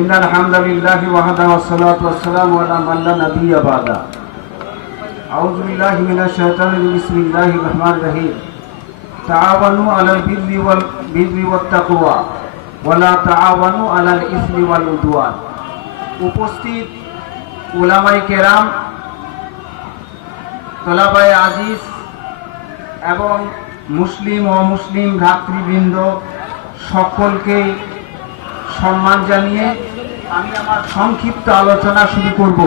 ইন্নাল হামদালিল্লাহি ওয়াহদাহু ওয়াসসালাতু ওয়াসসালামু আলা মান লা নাবিয়্যা বা'দা। আউযু বিল্লাহি মিনাশ শাইতানির বিসমিল্লাহির রহমানির রহিম। তাআওয়ানু আলাল বিররি ওয়াত তাকওয়া ওয়া লা তাআওয়ানু আলাল ইসমি ওয়াল উদওয়ান। উপস্থিত উলামায়ে কেরাম, তলাবায়ে আজিজ এবং মুসলিম ও মুসলিম ভ্রাতৃবৃন্দ সকলকে সম্মান জানিয়ে আমি আমার সংক্ষিপ্ত আলোচনা শুরু করব।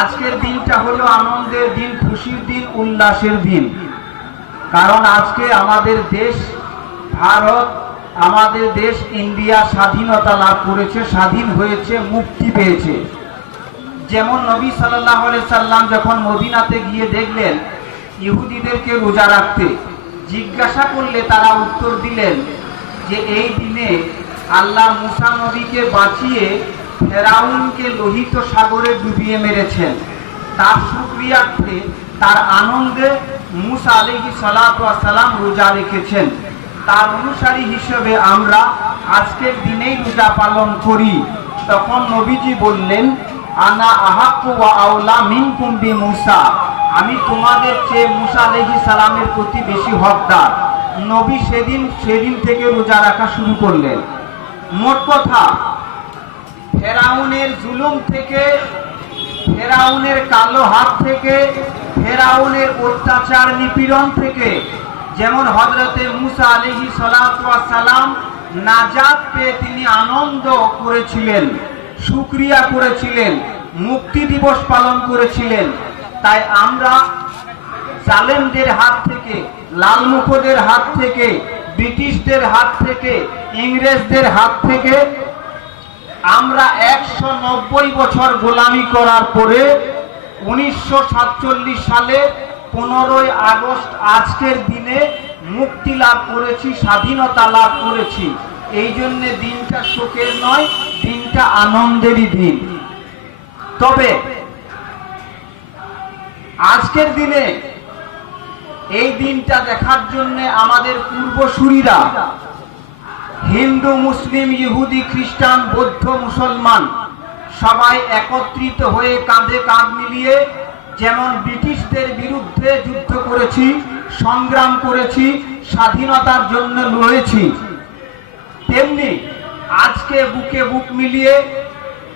আজকের দিনটা হলো আনন্দের দিন, খুশির দিন, উল্লাসের দিন। কারণ আজকে আমাদের দেশ ভারত, আমাদের দেশ ইন্ডিয়া স্বাধীনতা লাভ করেছে, স্বাধীন হয়েছে, মুক্তি পেয়েছে। যেমন নবী সাল্লাল্লাহু আলাইহি সাল্লাম যখন মদিনাতে গিয়ে দেখলেন ইহুদিদেরকে রোজা রাখতে, জিজ্ঞাসা করলে তারা উত্তর দিলেন যে এই দিনে আল্লাহ মুসা নবীকে বাঁচিয়ে ফেরাউনকে লোহিত সাগরে ডুবিয়ে মেরেছেন। তার শুকরিয়ার্থে, তার আনন্দে মুসা আলাইহিস সালাতু ওয়াস সালাম রোজা রেখেছেন। তার অনুসারী হিসেবে আমরা আজকের দিনেই রোজা পালন করি। তখন নবীজি বললেন, আনা আহাক্কু ওয়া আওলা মিনকুম বিমূসা, আমি তোমাদের চেয়ে মুসা আলাইহিস সালামের প্রতি বেশি হকদার। নবী সেদিন থেকে রোজা রাখা শুরু করলেন। মোট কথা, ফেরাউনের জুলুম থেকে, ফেরাউনের কালো হাত থেকে, ফেরাউনের অত্যাচার নিপীড়ন থেকে যেমন হযরতে মুসা আলাইহিস সালাতু ওয়াস সালাম নাজাত পেয়ে তিনি আনন্দ করেছিলেন, শুকরিয়া করেছিলেন, মুক্তি দিবস পালন করেছিলেন। তাই আমরা জালেমদের হাত থেকে, লালমুখদের হাত থেকে, ব্রিটিশদের হাত থেকে, ইংরেজদের হাত থেকে আমরা 190 বছর গোলামি করার পরে 1947 সালে 15ই আগস্ট আজকের দিনে মুক্তি লাভ করেছি, স্বাধীনতা লাভ করেছি। এই জন্য দিনটা শোকের নয়, দিনটা আনন্দেরই দিন। তবে আজকের দিনে এই দিনটা দেখার জন্য আমাদের পূর্বসূরীরা হিন্দু, মুসলিম, ইহুদি, খ্রিস্টান, বৌদ্ধ, মুসলমান সবাই একত্রিত হয়ে কাঁধে কাঁধ মিলিয়ে যেমন ব্রিটিশদের বিরুদ্ধে যুদ্ধ করেছি, সংগ্রাম করেছি, স্বাধীনতার জন্য লড়েছি, তেমনি আজকে বুকে বুক মিলিয়ে,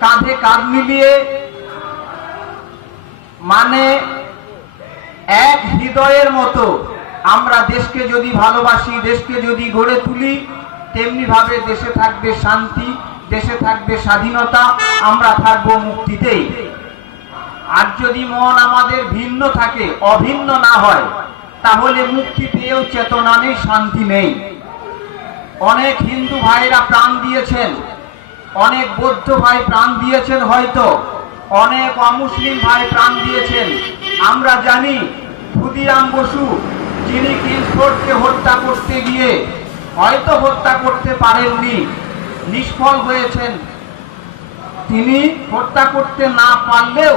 কাঁধে কাঁধ মিলিয়ে, মানে এক হৃদয়ের মতো আমরা দেশকে যদি ভালোবাসি, দেশকে যদি গড়ে তুলি, তেমনি ভাবে দেশে থাকবে শান্তি, দেশে থাকবে স্বাধীনতা, আমরা থাকবো মুক্তিতেই। আর যদি মন আমাদের ভিন্ন থাকে, অভিন্ন না হয়, তাহলে মুক্তি পেয়েও চেতনা নেই, শান্তি নেই। অনেক হিন্দু ভাইরা প্রাণ দিয়েছেন, অনেক বৌদ্ধ ভাই প্রাণ দিয়েছেন, হয়তো অনেক অমুসলিম ভাই প্রাণ দিয়েছেন। আমরা জানি ক্ষুদিরাম বসু, যিনি কিংসফোর্ডকে হত্যা করতে গিয়ে হয়তো হত্যা করতে পারেননি, নিষ্ফল হয়েছেন। তিনি হত্যা করতে না পারলেও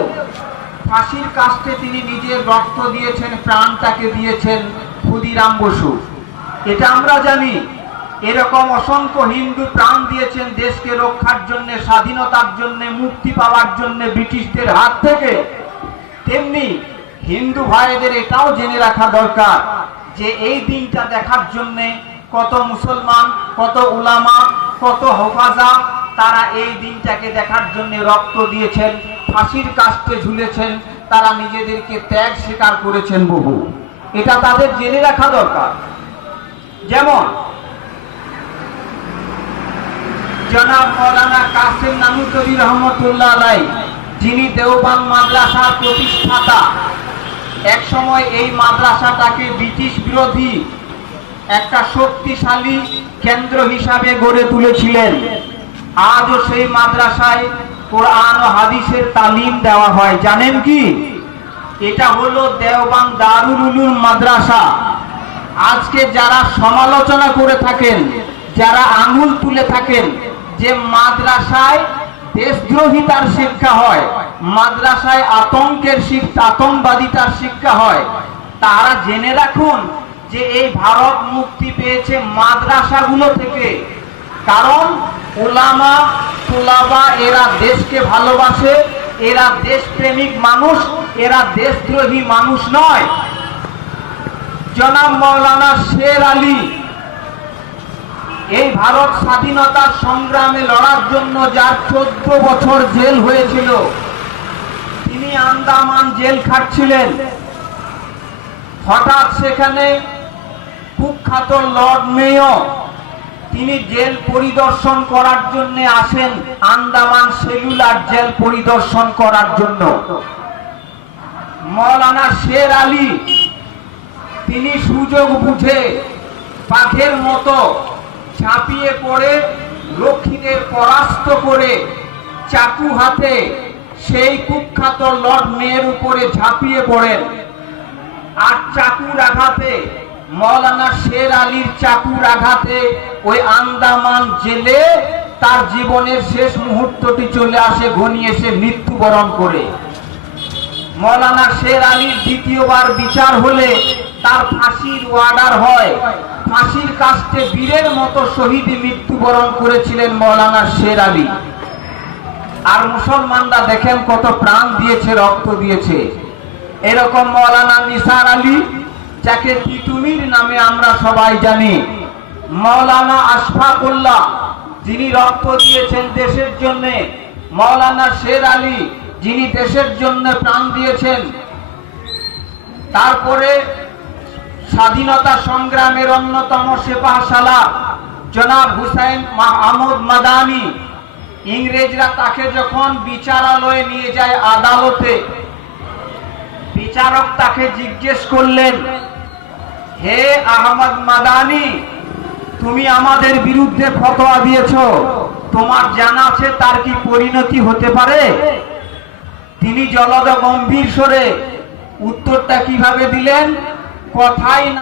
ফাঁসির কাস্টে তিনি নিজের রক্ত দিয়েছেন, প্রাণটাকে দিয়েছেন ক্ষুদিরাম বসু। এটা আমরা জানি। এরকম অসংখ্য হিন্দু প্রাণ দিয়েছেন দেশকে রক্ষার জন্য, স্বাধীনতার জন্য, মুক্তি পাওয়ার জন্য ব্রিটিশদের হাত থেকে। তেমনি হিন্দু ভাইদের এটাও জেনে রাখা দরকার যে এই দিনটা দেখার জন্য কত মুসলমান, কত উলামা, কত হুফাজা তারা এই দিনটাকে দেখার জন্য রক্ত দিয়েছেন, ফাঁসির কাস্টে ঝুলেছেন, তারা নিজেদেরকে ত্যাগ স্বীকার করেছেন বহু। এটা তাদের জেনে রাখা দরকার। যেমন জনাব মাওলানা কাসেম নানুতুবি রহমতুল্লাহ আলাইহি, যিনি দেওবন্দ মাদ্রাসার প্রতিষ্ঠাতা, এক সময় এই মাদ্রাসাটাকে ব্রিটিশ বিরোধী একটা শক্তিশালী কেন্দ্র হিসাবে গড়ে তুলেছিলেন। আজও সেই মাদ্রাসায় কোরআন ও হাদিসের তালিম দেওয়া হয়। জানেন কি? এটা হলো দেওবন্দ দারুল উলুম মাদ্রাসা। আজকে যারা সমালোচনা করে থাকেন, যারা আঙুল তুলে থাকেন যে মাদ্রাসায় দেশদ্রোহিতার শিক্ষা হয়, মাদ্রাসায় আতঙ্কবাদিতার শিক্ষা হয়, তারা জেনে রাখুন যে এই ভারত মুক্তি পেয়েছে মাদ্রাসাগুলো থেকে। কারণ উলামা তুলাবা এরা দেশকে ভালোবাসে, এরা দেশপ্রেমিক মানুষ, এরা দেশদ্রোহী মানুষ নয়। জনাব মাওলানা শের আলী এই ভারত স্বাধীনতার সংগ্রামে লড়ার জন্য যার 14 বছর জেল হয়েছিল, তিনি আন্দামান জেল খাটছিলেন। হঠাৎ সেখানে কুখ্যাত লর্ড মেয়র তিনি জেল পরিদর্শন করার জন্য আসেন, আন্দামান সেলুলার জেল পরিদর্শন করার জন্য। মাওলানা শের আলী তিনি সুযোগ বুঝে বাঘের মতো ঝাঁপিয়ে পড়ে রক্ষীদের পরাস্ত করে চাকু হাতে সেই কুখ্যাত লর্ড মেয়ের উপরে ঝাঁপিয়ে পড়েন। আর চাকুর আঘাতে, মাওলানা শের আলীর চাকুর আঘাতে ওই আন্দামান জেলে তার জীবনের শেষ মুহূর্তটি চলে আসে, ঘনিয়ে এসে মৃত্যুবরণ করে। মাওলানা শের আলীর দ্বিতীয়বার বিচার হলে তার ফাঁসির অর্ডার হয়। ফাঁসির কাস্টে বীরের মতো শহীদ মৃত্যুবরণ করেছিলেন মাওলানা শের আলী। আর মুসলমানরা দেখেন কত প্রাণ দিয়েছে, রক্ত দিয়েছে। এরকম মাওলানা নিসার আলী, যাকে তিতুমির নামে আমরা সবাই জানি, মাওলানা আশফাকুল্লাহ যিনি রক্ত দিয়েছেন দেশের জন্য, মাওলানা শের আলী যিনি দেশের জন্য প্রাণ দিয়েছেন। তারপরে স্বাধীনতা সংগ্রামের অন্যতম সেপাহসালার জনাব হুসাইন আহমদ মাদানী, ইংরেজরা তাকে যখন বিচারালয়ে নিয়ে যায় আদালতে, বিচারক তাকে জিজ্ঞেস করলেন, হে আহমদ মাদানী, তুমি আমাদের বিরুদ্ধে ফতোয়া দিয়েছ, তোমার জানা আছে তার কি পরিণতি হতে পারে? তিনি জলদ গম্ভীর স্বরে উত্তরটা কিভাবে দিলেন? কথাই না।